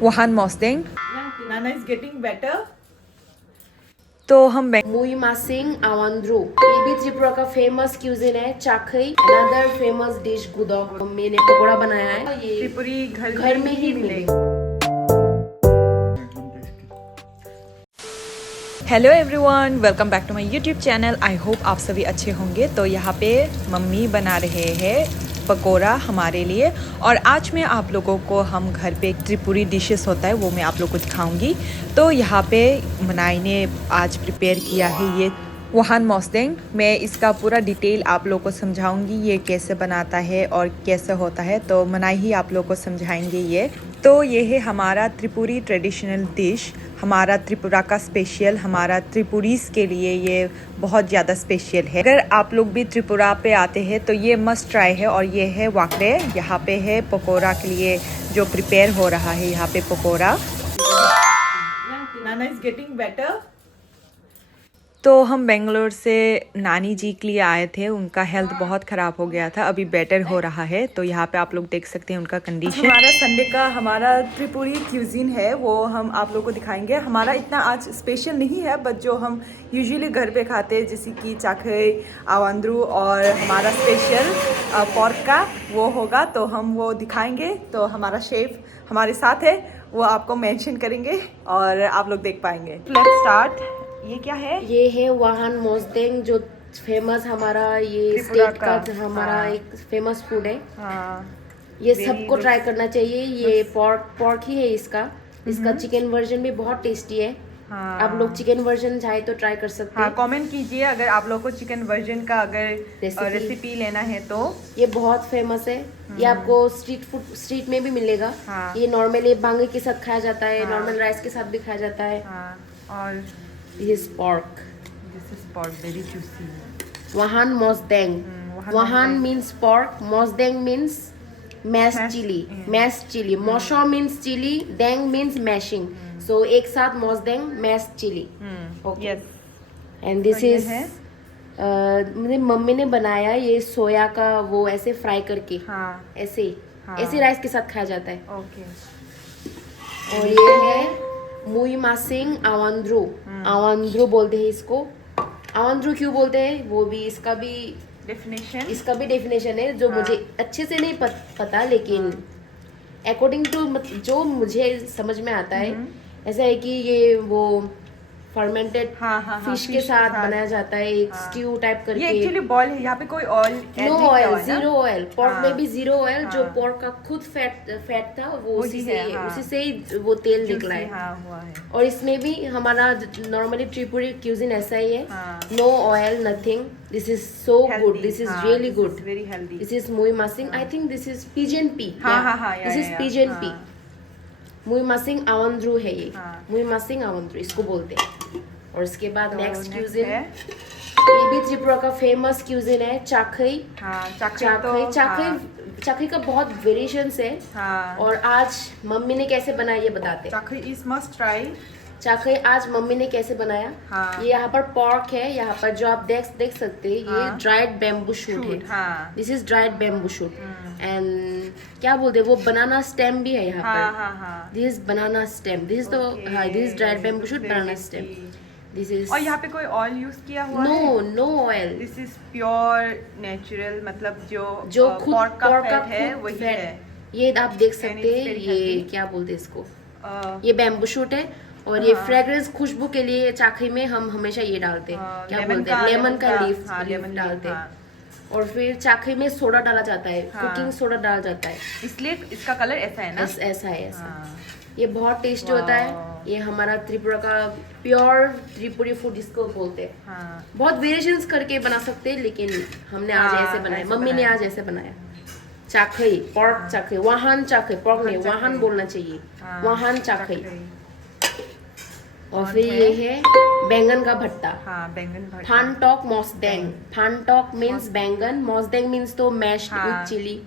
Wuhan Mosdeng। Nana is getting better. तो हम मुई मासिंग आवांद्रो, ये भी त्रिपुरा का फेमस क्यूजिन है। चाखई अनदर फेमस डिश गुदोक, मम्मी ने पकोड़ा बनाया है। ये त्रिपुरी घर में ही मिलेगा। Hello everyone, welcome back to my YouTube channel. I hope आप सभी अच्छे होंगे। तो यहाँ पे मम्मी बना रहे हैं पकोड़ा हमारे लिए, और आज मैं आप लोगों को हम घर पे एक त्रिपुरी डिशेस होता है वो मैं आप लोगों को दिखाऊंगी। तो यहाँ पे मनाई ने आज प्रिपेयर किया है ये वुहान मोस्देंग। मैं इसका पूरा डिटेल आप लोगों को समझाऊंगी, ये कैसे बनाता है और कैसे होता है। तो मनाई ही आप लोगों को समझाएंगे ये। तो ये है हमारा त्रिपुरी ट्रेडिशनल डिश, हमारा त्रिपुरा का स्पेशल, हमारा त्रिपुरीज के लिए ये बहुत ज़्यादा स्पेशल है। अगर आप लोग भी त्रिपुरा पे आते हैं तो ये मस्ट ट्राई है। और ये है वाकड़े, यहाँ पे है पकोड़ा के लिए जो प्रिपेयर हो रहा है यहाँ पे pakora. Nana is getting better. तो हम बेंगलोर से नानी जी के लिए आए थे, उनका हेल्थ बहुत ख़राब हो गया था, अभी बेटर हो रहा है। तो यहाँ पे आप लोग देख सकते हैं उनका कंडीशन। हमारा संडे का हमारा त्रिपुरी क्यूजिन है वो हम आप लोग को दिखाएंगे। हमारा इतना आज स्पेशल नहीं है, बट जो हम यूजुअली घर पे खाते हैं जैसे कि चाखई, आवांद्रू और हमारा स्पेशल पोर्क का वो होगा, तो हम वो दिखाएंगे। तो हमारा शेफ हमारे साथ है, वो आपको मेंशन करेंगे और आप लोग देख पाएंगे। Let's start. ये क्या है? ये है वुहान मोस्देंग, जो फेमस हमारा ये स्टेट का हमारा एक फेमस फूड है। ये सबको ट्राई करना चाहिए। ये पोर्क ही है इसका चिकन वर्जन भी बहुत टेस्टी है। आप लोग चिकन वर्जन चाहे तो ट्राई कर सकते हैं। कमेंट कीजिए अगर आप लोग को चिकन वर्जन का अगर रेसिपी लेना है तो। ये बहुत फेमस है। ये आपको स्ट्रीट में भी मिलेगा। ये नॉर्मली बांगे के साथ खाया जाता है, नॉर्मल राइस के साथ भी खाया जाता है। और This is pork. this is pork, very juicy. Wahan Mosdeng. Wahan means pork. Mosdeng means mashed chili. Mashed chili. Mosho means chili. Deng means mashing. So एक साथ Mosdeng mashed chili. Okay. Yes. And this is मेरी mummy ने बनाया ये सोया का वो ऐसे fry करके। ऐसे ऐसे राइस के साथ खाया जाता है। Okay. और ये है मुई मासिंग आवांद्रो। आवांद्रो बोलते हैं इसको। आवांद्रो क्यों बोलते हैं वो भी इसका भी डेफिनेशन है, जो मुझे अच्छे से नहीं पता, लेकिन अकॉर्डिंग टू जो मुझे समझ में आता है ऐसा है कि ये वो फर्मेंटेड फिश के साथ बनाया जाता है, एक स्ट्यू टाइप करके। ये एक्चुअली बॉयल है, यहाँ पे कोई oil no oil, zero oil. Pork में भी जीरो ऑयल। जो पोर्क का खुद फैट था वो उसी से ही वो तेल निकला है। हुआ है। और इसमें भी हमारा नॉर्मली त्रिपुरी क्यूजिन ऐसा ही है। No oil, nothing. This is so good, this is really good, very healthy. This is मुई मासिंग। I think this is pigeon pea. This is pigeon pea. मुई मासिंग आवांद्रू है ये। मुई मासिंग आवांद्रू इसको बोलते हैं। और इसके बाद नेक्स्ट क्यूजिन, ये भी त्रिपुरा का फेमस क्यूजिन है। चाखई। चाखई का बहुत वेरिएशंस है। और आज मम्मी ने कैसे बनाया ये बताते हैं। चाखई इज मस्ट ट्राई। चाखई आज मम्मी ने कैसे बनाया। ये यहाँ पर पोर्क है, यहाँ पर जो आप देख सकते हैं ये ड्राइड बैम्बू शूट है। This is dried bamboo shoot. And क्या बोलते हैं वो बनाना स्टेम भी है यहाँ पर। This is banana stem. This is this dried bamboo shoot, banana stem. This is. और यहाँ पे कोई ऑयल यूज किया हुआ है? No oil. This is pure natural, मतलब जो खुद पोर्क का फैट है वही है। ये आप देख सकते हैं। ये क्या बोलते हैं इसको, ये बैम्बू शूट है। और ये फ्रेग्रेंस खुशबू के लिए चाखई में हम हमेशा ये डालते हैं, क्या बोलते हैं, लेमन का लीफ डालते हैं। और फिर चाखई में सोडा डाला जाता है, कुकिंग सोडा डाला जाता है, इसलिए इसका कलर ऐसा है ना। ऐसा है ऐसा। ये बहुत टेस्टी होता है। ये हमारा त्रिपुरा का प्योर त्रिपुरी फूड इसको बोलते हैं। बहुत वेरिएशंस करके बना सकते हैं, लेकिन हमने आज ऐसे बनाया, मम्मी ने आज ऐसे बनाया। चाखई, पोर्क चाखई, वहान चाखई, पोर्क नहीं वहान बोलना चाहिए, वहान चाखई। और फिर ये है बैंगन का भट्टा। बैंगन भट्टा। फानटॉक मोस्देंग। फानटॉक मीन्स बैंगन, मोस्देंग मीन्स तो मैश्ड विद चिली।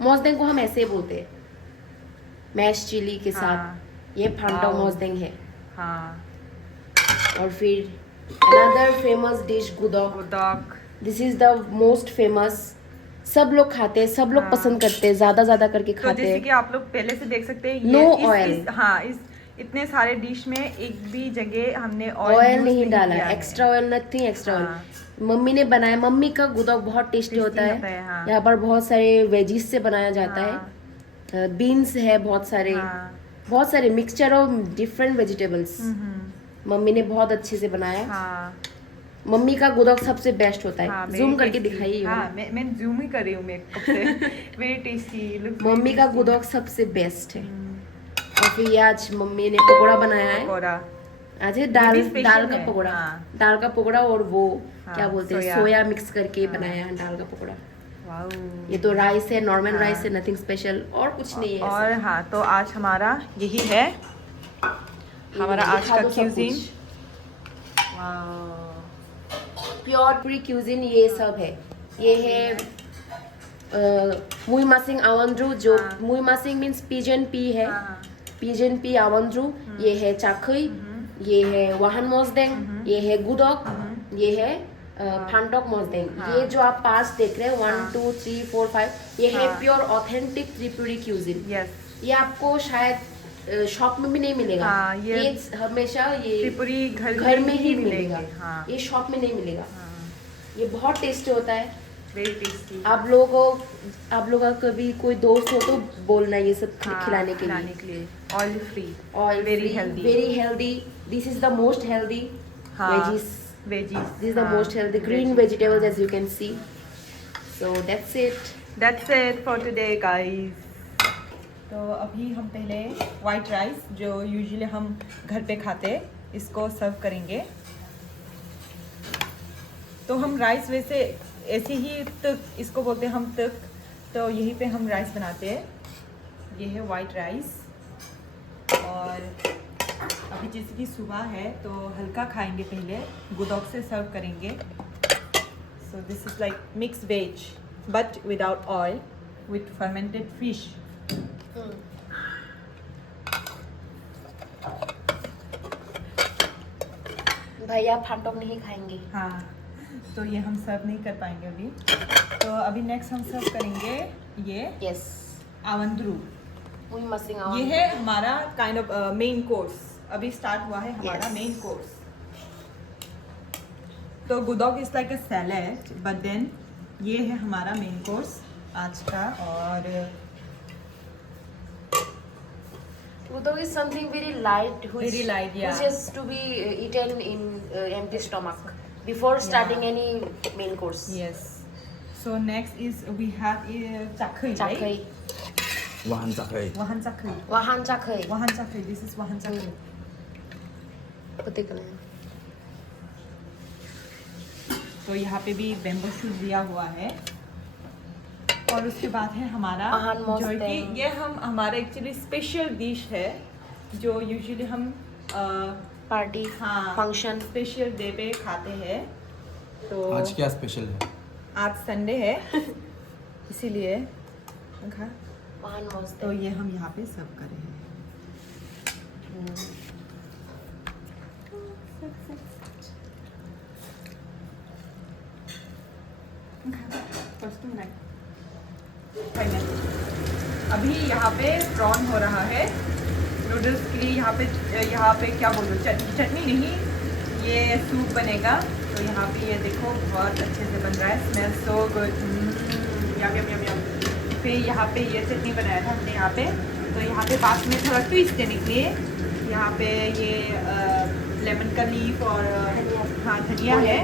मोस्देंग को हम ऐसे ही बोलते हैं, मैश चिली के साथ। ये फानटॉक मोस्देंग है। और फिर अनदर फेमस डिश गुदोक। This is the most famous सब लोग खाते हैं, सब लोग पसंद करते हैं, ज्यादा करके तो खाते जैसे हैं। कि आप लोग पहले से देख सकते हैं No इस, oil. हाँ इस इतने सारे डिश में एक भी जगह हमने ऑयल ऑयल यूज नहीं डाला, किया है। एक्स्ट्रा ऑयल नथिंग एक्स्ट्रा हाँ। ऑयल। मम्मी ने बनाया, मम्मी का गुदौक बहुत टेस्टी होता है। हाँ। यहाँ पर बहुत सारे वेजिस से बनाया जाता हाँ। है, बीन्स है बहुत सारे, हाँ। बहुत सारे mixture of different vegetables. Mummy ने बहुत अच्छे से बनाया। हाँ। मम्मी का गुदौक सबसे बेस्ट होता हाँ, है। very जूम करके tasty। दिखाइए। हाँ, मैं जूम ही कर रही हूँ मेकअप से। Very tasty. मम्मी का गुदौक सबसे बेस्ट है। और फिर ये आज मम्मी ने पकोड़ा बनाया है। पकोड़ा। आज है ये दाल, भी special दाल का है। पकोड़ा। हाँ। दाल का पकोड़ा और वो हाँ, क्या बोलते हैं, सोया। सोया मिक्स करके हाँ। बनाया है दाल का पकोड़ा। वाओ। ये तो राइस है, नॉर्मल हाँ। राइस है, नथिंग स्पेशल और कुछ नहीं है और ऐसा। हाँ, तो आज हमारा यही है हमारा आज दिखा का दो सब क्यूजीन। कुछ। प्योर प्री क्यूजिन ये सब है। ये है मुई मासिंग आवंद्रू, जो हाँ। मुई मासिंग मीन्स पिजन पी है। हाँ। पिजन पी आवंद्रू। ये है चाखई, ये है वाहन मोजदेंग, ये है गुदौक, ये है फांटोक मोजदेंग। हाँ। ये जो आप पांच देख रहे हैं, 1 हाँ। 2 3 4 5, ये है हाँ। Pure authentic Tripuri cuisine. Yes. ये आपको शायद शॉप में भी नहीं मिलेगा। हाँ, ये हमेशा ये त्रिपुरी घर में ही मिलेगा। हाँ। ये शॉप में नहीं मिलेगा। हाँ। ये बहुत टेस्टी होता है। Very tasty. आप लोगों का कभी कोई दोस्त हो तो बोलना ये सब खिलाने के लिए। Oil free. Oil very healthy. Very healthy. This is the most healthy veggies. Veggies. This is the most healthy green vegetables as you can see. So that's it. That's it for today guys। तो अभी हम पहले white rice जो usually हम घर पे खाते हैं इसको सर्व करेंगे। तो हम राइस वैसे ऐसे ही तक इसको बोलते हैं हम तक, तो यहीं पे हम राइस बनाते हैं। ये है वाइट राइस। और अभी जैसे कि सुबह है तो हल्का खाएंगे, पहले गुदौक से सर्व करेंगे। So this is like mix veg but without oil, with fermented fish। भैया फांटोक नहीं खाएंगे। हाँ, तो ये हम सर्व नहीं कर पाएंगे अभी। तो अभी नेक्स्ट हम सर्व करेंगे ये यस, आवंद्रू। मुई मसिंग ये है हमारा काइंड ऑफ मेन कोर्स। अभी स्टार्ट हुआ है हमारा Yes। Main course. तो गुदौक is like a salad, but then ये है हमारा मेन कोर्स आज का। और Udok is something very light, Very light, yeah। which is to be eaten in empty stomach before starting any main course. yes, so next is we have chakhai, Chakhai, right? Wahan Chakhai. Wahan chakhai। wahan chakhai. Wahan chakhai, this is wahan chakhai। पता करना है। तो यहाँ पे भी bamboo shoot दिया हुआ है। और उसके बाद है हमारा वाहन जो मोस्ते। कि ये हम हमारा एक्चुअली स्पेशल डिश है जो यूजुअली हम पार्टी, हाँ फंक्शन, स्पेशल डे पे खाते हैं। तो आज क्या स्पेशल है? आज संडे है इसीलिए खा। वाहन तो मोस्ते। ये हम यहाँ पे सर्व कर रहे हैं। अभी यहाँ पे प्रॉन हो रहा है नूडल्स के लिए। यहाँ पे क्या बोलूँ, चटनी नहीं, ये सूप बनेगा। तो यहाँ पे ये देखो बहुत अच्छे से बन रहा है। Smell so good. Yum yum yum yum. फिर यहाँ पे ये चटनी बनाया था हमने यहाँ पे। तो यहाँ पे बाद में थोड़ा ट्विस्ट देने के लिए यहाँ पे ये लेमन का लीफ और हाँ धनिया है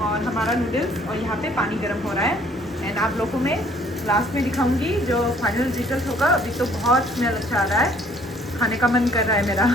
और हमारा नूडल्स। और यहाँ पे पानी गर्म हो रहा है। एंड आप लोगों में लास्ट में दिखाऊंगी जो फाइनल रिजल्ट होगा। अभी तो बहुत स्मेल अच्छा आ रहा है, खाने का मन कर रहा है मेरा।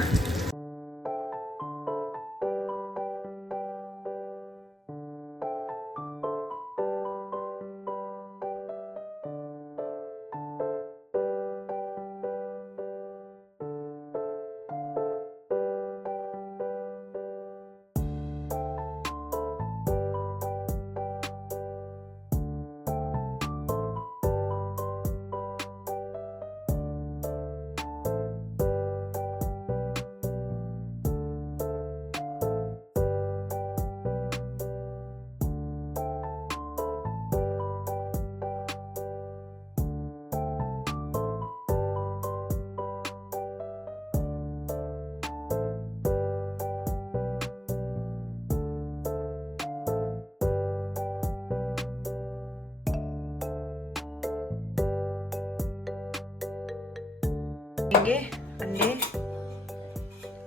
करेंगे अंडे,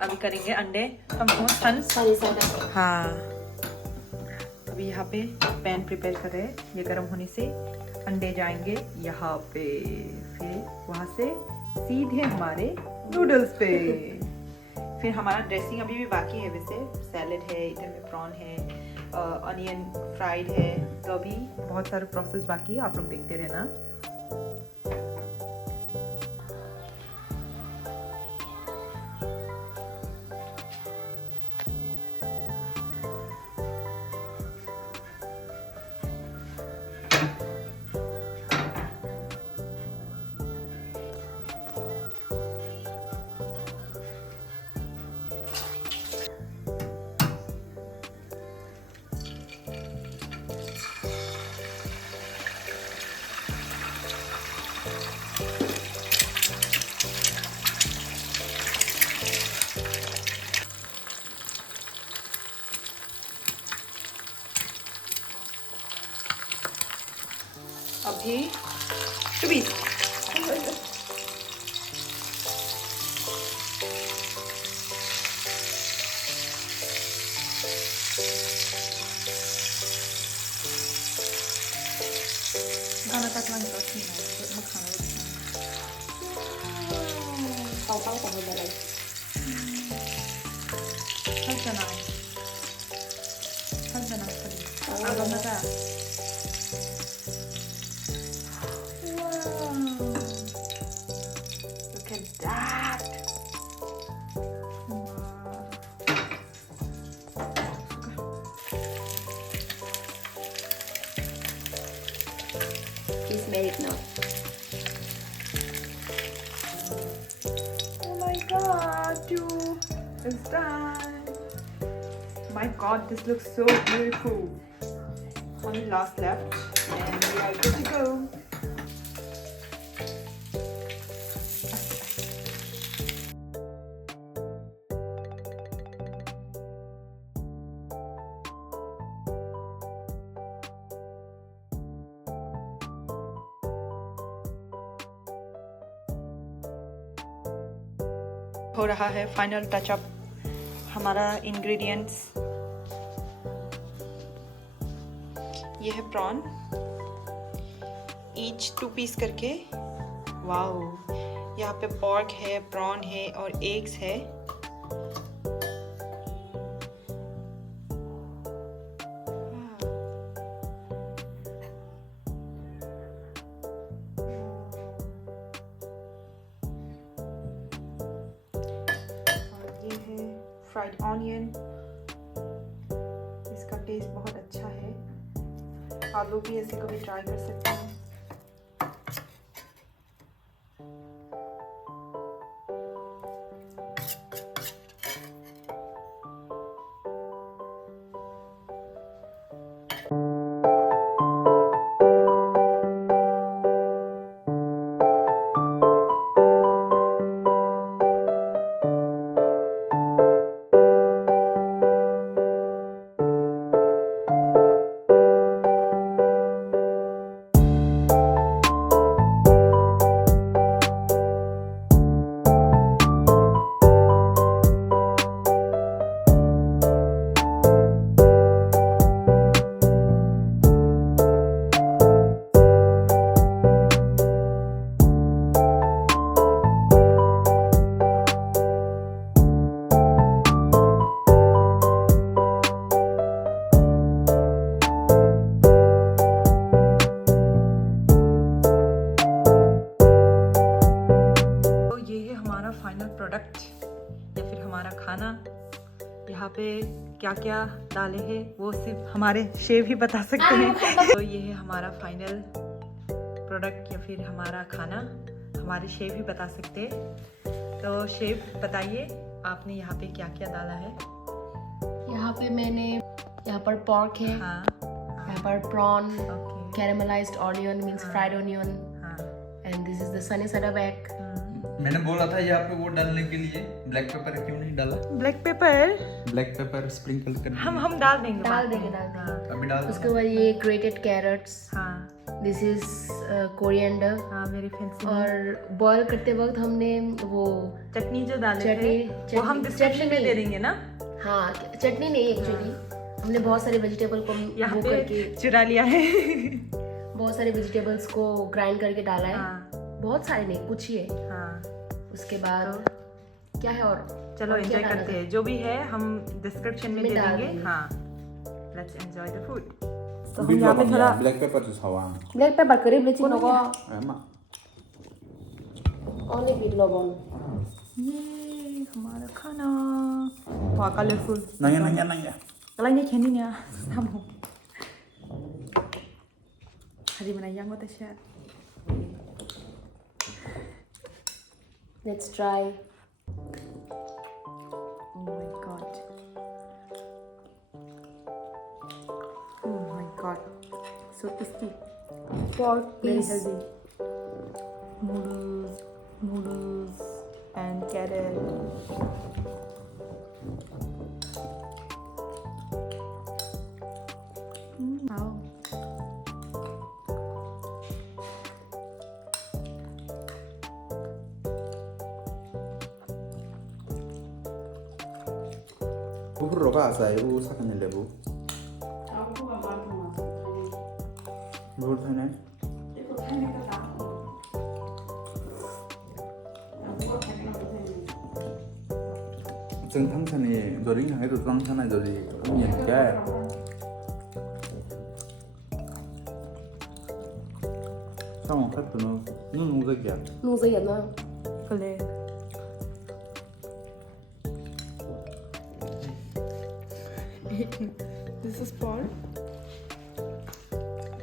अभी करेंगे अंडे हम सन। Sunny side up. हाँ, अभी यहाँ पे पैन प्रिपेयर कर रहे हैं, ये गर्म होने से अंडे जाएंगे यहाँ पे, फिर वहाँ से सीधे हमारे नूडल्स पे। फिर हमारा ड्रेसिंग अभी भी बाकी है, वैसे सैलेड है, इधर में प्रॉन है, ऑनियन फ्राइड है, तो अभी बहुत सारे प्रोसेस बाकी है, आप लोग देखते रहना। अभी टूबीस खाना तक खाना पाव को हो जाए। Look at that. Please make it now. Oh my god, it's done. My god, this looks so beautiful. Only last left and we are good to go. हो रहा है फाइनल टचअप हमारा इंग्रेडिएंट्स। ये है प्रॉन, ईच 2 पीस करके। Wow, यहाँ पे pork है, प्रॉन है और एग्स है। फ्राइड ऑनियन, इसका टेस्ट बहुत अच्छा है, आप लोग भी ऐसे कभी ट्राई कर सकते हैं। प्रोडक्ट या फिर हमारा खाना। यहाँ पे क्या क्या डाले हैं वो सिर्फ हमारे शेफ ही बता सकते हैं। तो ये है हमारा फाइनल प्रोडक्ट या फिर हमारा खाना, हमारे शेफ ही बता सकते हैं। तो शेफ बताइए आपने यहाँ पे क्या क्या डाला है। यहाँ पे मैंने यहाँ पर पॉर्क है, हाँ, यहाँ पर प्रॉन, कैरेमलाइज्ड ऑनियन मींस हाँ, fried onion, and this is the sunny side up egg. मैंने बोला था यहाँ पे वो डालने के लिए, ब्लैक पेपर क्यों नहीं डाला? ब्लैक पेपर स्प्रिंकल कर हम डाल देंगे डाल देंगे अभी डाल उसके बाद ये ग्रेटेड कैरेट्स, हाँ, दिस इज कोरिएंडर। हाँ मेरी फैंसी और बॉईल करते वक्त हमने वो चटनी जो डाले चटनी- थे वो हम चटनी- डिस्क्रिप्शन में चटनी दे देंगे ना। हाँ चटनी नहीं एक्चुअली हमने बहुत सारे वेजिटेबल को यहाँ वो पे करके चुरा लिया है। बहुत सारे वेजिटेबल्स को ग्राइंड करके डाला है। हाँ बहुत सारे नहीं कुछ ही है। हाँ उसके बाद क्या है और चलो और क्या एंजॉय डाला करते था? हैं, जो भी है हम डिस्क्रिप्शन में में दे डाल देंगे। देंगे। हाँ लेट्स एंजॉय द फूड। तो हम Biết यहाँ lo पे bằng थोड़ा nhà black pepper từ sầu ăn black pepper करीब लेकिन कौन होगा em ạ. Only bit लॉबन। ये हमारा खाना वाह colourful Nanya. Kalanya candy-nya sama. Hari mana yang mau share? Let's try. Oh my god. Oh my god. So tasty. pork Very piece healthy. Noodles and carrot. Wow. Bubur roka asai u sakanya lebu. Bubur Thailand. Chân thắng chân này rồi đến hai tụi thắng chân này rồi thì cũng nhìn cái. Sao mà khách tụi nó ngu ra kìa. nung dây ẩn nào Boleh. This is pork.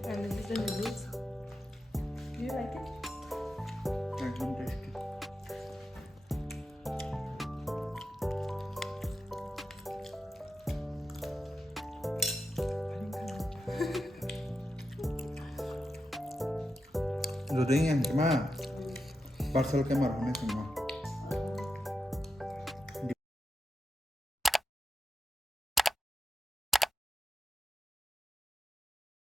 And this is the noodles. Do you like it? Ekdom tasty. Rồi đến em mà parcel cái mà hôm nay không mà